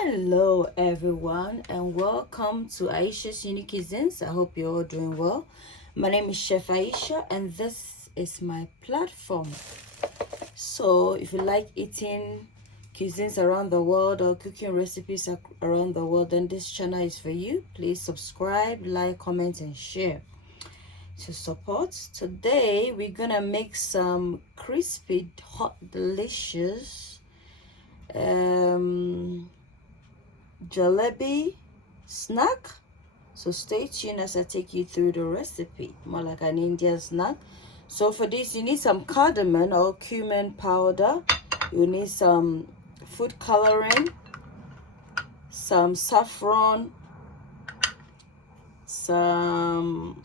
Hello everyone and welcome to Ayesha's Unique Cuisines. I hope you're all doing well. My name is Chef Ayesha and this is my platform. So if you like eating cuisines around the world or cooking recipes around the world, then this channel is for you. Please subscribe, like, comment and share to support. Today we're gonna make some crispy, hot, delicious Jalebi snack. So stay tuned as I take you through the recipe, more like an Indian snack. So for this you need some cardamom or cumin powder, you need some food coloring, some saffron, some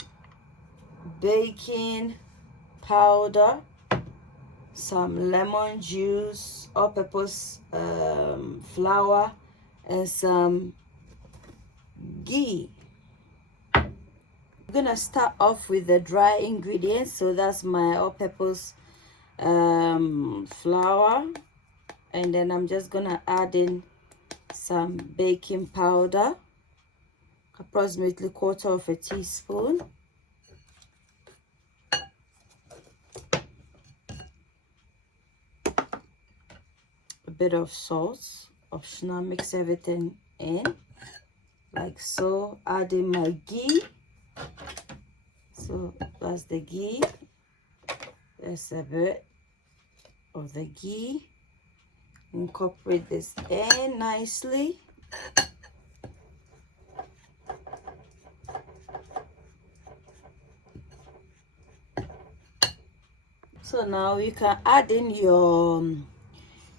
baking powder, some lemon juice, all-purpose flour, and some ghee. I'm gonna start off with the dry ingredients. So that's my all-purpose flour, and then I'm just gonna add in some baking powder, approximately 1/4 teaspoon, a bit of salt, optional, mix everything in like so. Add in my ghee. So that's the ghee. There's a bit of the ghee. Incorporate this in nicely. So now you can add in your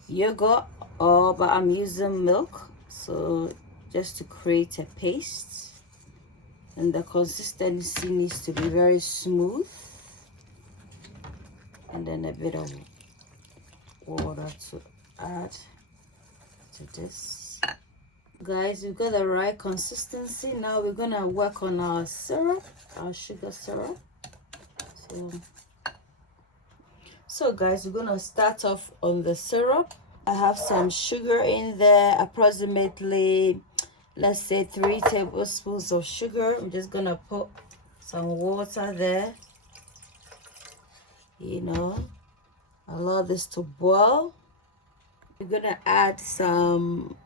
yogurt, but I'm using milk, so just to create a paste, and the consistency needs to be very smooth. And then a bit of water to add to this. Guys, we've got the right consistency. Now we're gonna work on our syrup, our sugar syrup. So guys, we're gonna start off on the syrup. I have some sugar in there, approximately, let's say 3 tablespoons of sugar. I'm just gonna put some water there, allow this to boil. We're gonna add some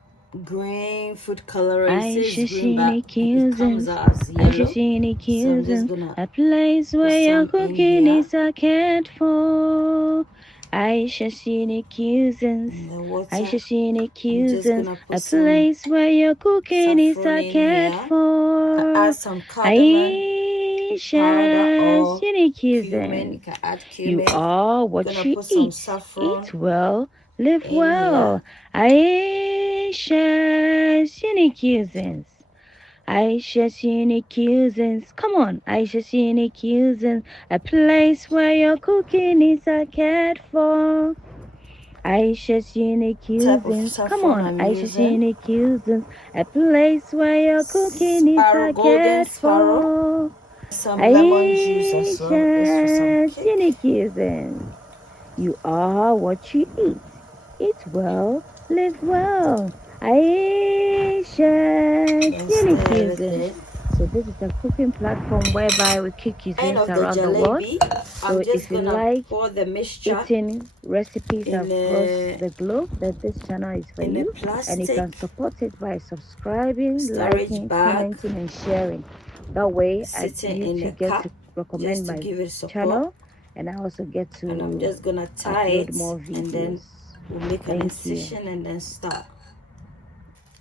green food coloring. It says green, but it comes out as yellow. So I'm just gonna a place where your cooking here. is a cared for. Ayeshasuniquecuisines, Ayeshasuniquecuisines, a place where your cooking is a cared for. Add some cardamom powder or Ayeshasuniquecuisines. cumin. You can add cumin. You are what you eat. Eat well, live well. Ayeshasuniquecuisines. Ayeshasuniquecuisines. Come on, Ayeshasuniquecuisines. A place where your cooking is cared for. Ayeshasuniquecuisines. Come on, Ayeshasuniquecuisines. A place where your cooking is cared for. Some lemon juice as well. Ayeshasuniquecuisines. You are what you eat. Eat well, live well. Ayesha, so this is a cooking platform whereby we cook cuisines around the world. So if you like eating recipes across the globe, then this channel is for you. And you can support it by subscribing, liking, commenting, and sharing. That way, YouTube get to recommend my channel, and I also get to I'm just gonna tie upload it more videos. And then we'll make an incision and then start.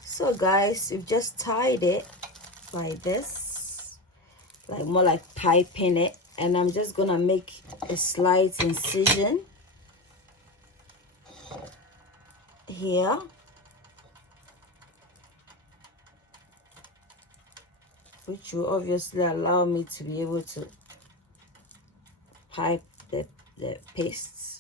So guys, we've just tied it like this, like more like piping it, and I'm just gonna make a slight incision here. Which will obviously allow me to be able to pipe the pastes.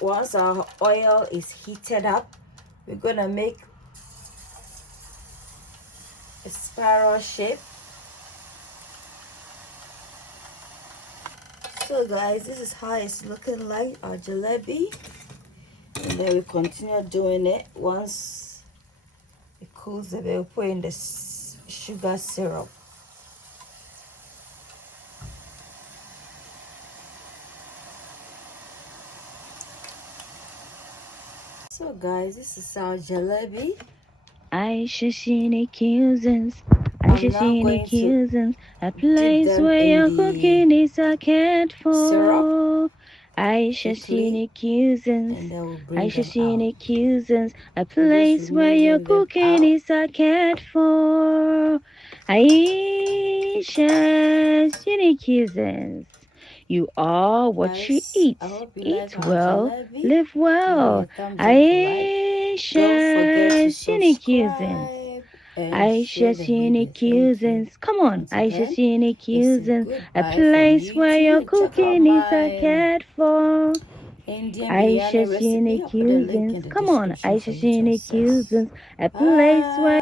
Once our oil is heated up, we're gonna make a spiral shape. So guys, this is how it's looking like, our jalebi. And then we continue doing it. Once it cools a bit, we'll put in the sugar syrup. So guys, this is our jalebi. Ayeshasuniquecuisines, ayeshasuniquecuisines, a place where your cooking is accounted for. Ayeshasuniquecuisines, ayeshasuniquecuisines, a place where your cooking is accounted for. Ayeshasuniquecuisines. You are what you eat. Eat well, live well. Ayeshasuniquecuisines. Ayeshasuniquecuisines. Come on, Ayeshasuniquecuisines. A place where your cooking is cared for. Ayeshasuniquecuisines. Come on, Ayeshasuniquecuisines. A place where